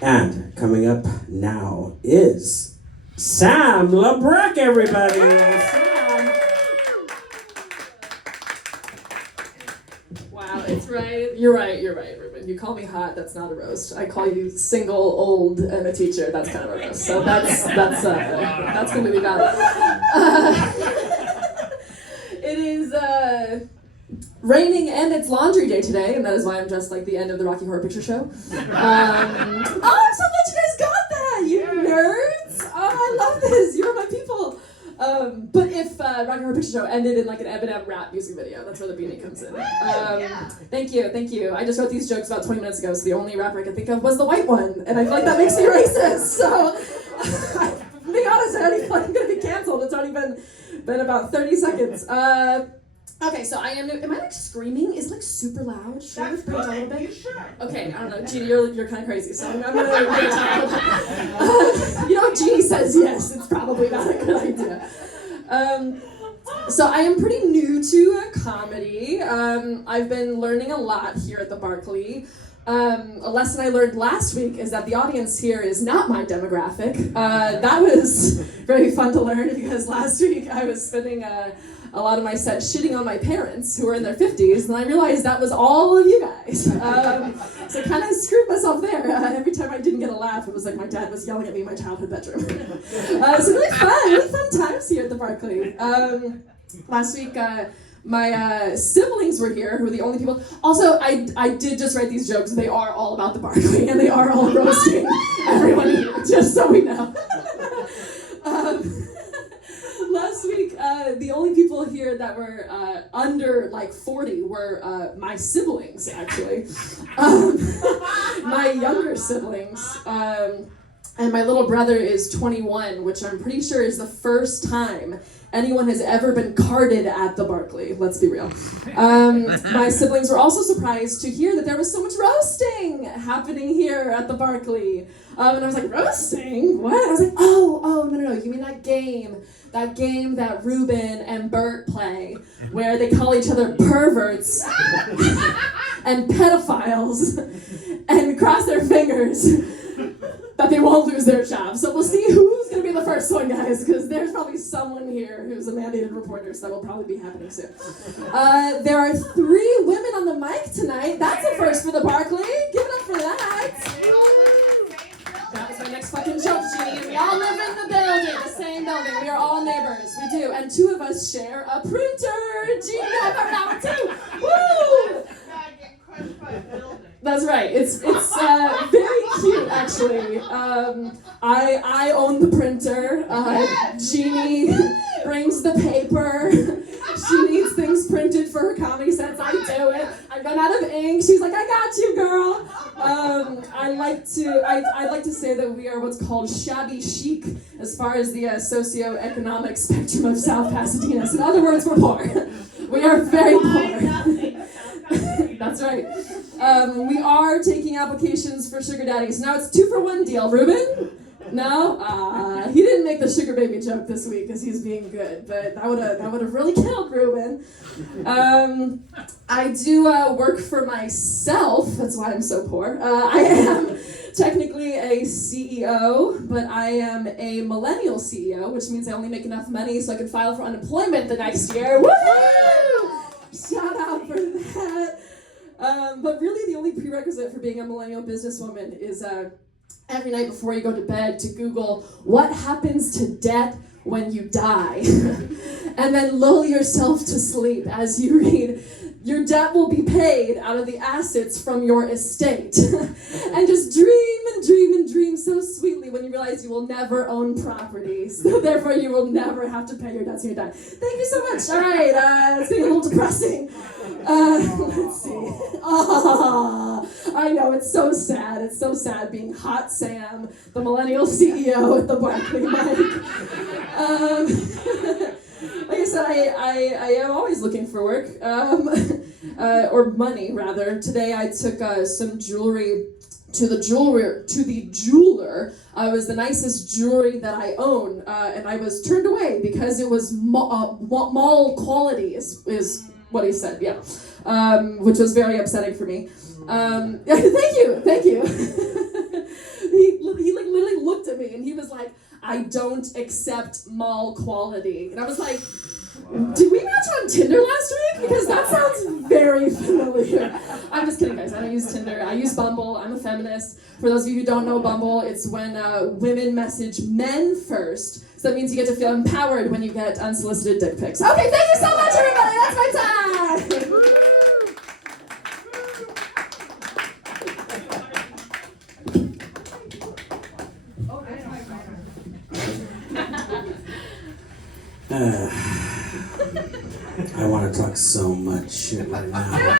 And coming up now is Sam Labrecque, everybody. Sam. Wow, it's right. You're right, Ruben. You call me hot, that's not a roast. I call you single, old, and a teacher, that's kind of a roast. So that's completely valid. It is raining and it's laundry day today, and that is why I'm dressed like the end of the Rocky Horror Picture Show. Oh, I'm so glad you guys got that, you nerds! Oh, I love this. You're my people. But if Rocky Horror Picture Show ended in like an Eminem rap music video, that's where the beanie comes in. Thank you. I just wrote these jokes about 20 minutes ago, so the only rapper I could think of was the white one, and I feel like that makes me racist. So, being honest, I already feel like I'm gonna be canceled. It's already been about 30 seconds. Okay, so I am new. Am I like screaming? Is it like super loud? Should I bring it down a little bit? Okay, I don't know. Jeannie, you're kind of crazy, so I'm gonna bring it down a little bit. You know what Jeannie says? Yes, it's probably not a good idea. So I am pretty new to comedy. I've been learning a lot here at the Barkley. A lesson I learned last week is that the audience here is not my demographic. That was very fun to learn because last week I was spending a lot of my set shitting on my parents who were in their 50s, and I realized that was all of you guys. So I kind of screwed myself there. Every time I didn't get a laugh, it was like my dad was yelling at me in my childhood bedroom. So really fun times here at the Barkley. Last week, my siblings were here, who were the only people. Also, I did just write these jokes. They are all about the Barkley, and they are all roasting everyone here, just so we know. Last week, the only people here that were under like 40 were my siblings, actually. My younger siblings. And my little brother is 21, which I'm pretty sure is the first time anyone has ever been carded at the Barkley. Let's be real. My siblings were also surprised to hear that there was so much roasting happening here at the Barkley. And I was like, roasting? What? I was like, oh, no, you mean that game that Ruben and Bert play, where they call each other perverts and pedophiles and cross their fingers that they won't lose their job. So we'll see who's going to be the first one, guys, because there's probably someone here who's a mandated reporter, so that will probably be happening soon. There are 3 women on the mic tonight. That's a first for the Barkley. Give it up for that. That was my next fucking joke, Jeannie. We all live in the building, the same building. We are all neighbors. We do. And 2 of us share a printer. Jeannie, I've heard that one too. Woo! That's right. It's very cute, actually. I own the printer. Jeannie brings the paper. She needs things printed for her comedy sets. I do it. I run out of ink. She's like, I got you, girl. I'd like to say that we are what's called shabby chic as far as the socioeconomic spectrum of South Pasadena. So in other words, we're poor. We are very poor. That's right. We are taking applications for sugar daddies. Now it's 2-for-1 deal. Ruben? No? He didn't make the sugar baby joke this week because he's being good, but that would have really killed Ruben. I do work for myself. That's why I'm so poor. I am technically a CEO, but I am a millennial CEO, which means I only make enough money so I can file for unemployment the next year. Woohoo! Shout out for that. But really the only prerequisite for being a millennial businesswoman is every night before you go to bed to Google what happens to debt when you die. And then lull yourself to sleep as you read, your debt will be paid out of the assets from your estate. And just dream and dream and dream so sweetly when you realize you will never own property. So therefore you will never have to pay your debts when you die. Thank you so much. All right, it's getting a little depressing. Let's see. I know, it's so sad. It's so sad being Hot Sam, the millennial CEO at the Barkley mic. Like I said, I am always looking for work, or money rather. Today I took some jewelry to the jeweler. It was the nicest jewelry that I own, and I was turned away because it was mall quality is what he said, yeah, which was very upsetting for me. Thank you. he like literally looked at me and he was like, I don't accept mall quality. And I was like, did we match on Tinder last week? Because that sounds very familiar. I'm just kidding, guys. I don't use Tinder. I use Bumble. I'm a feminist. For those of you who don't know Bumble, it's when women message men first. So that means you get to feel empowered when you get unsolicited dick pics. Okay, thank you so much, everybody. That's my time. I want to talk so much shit right now.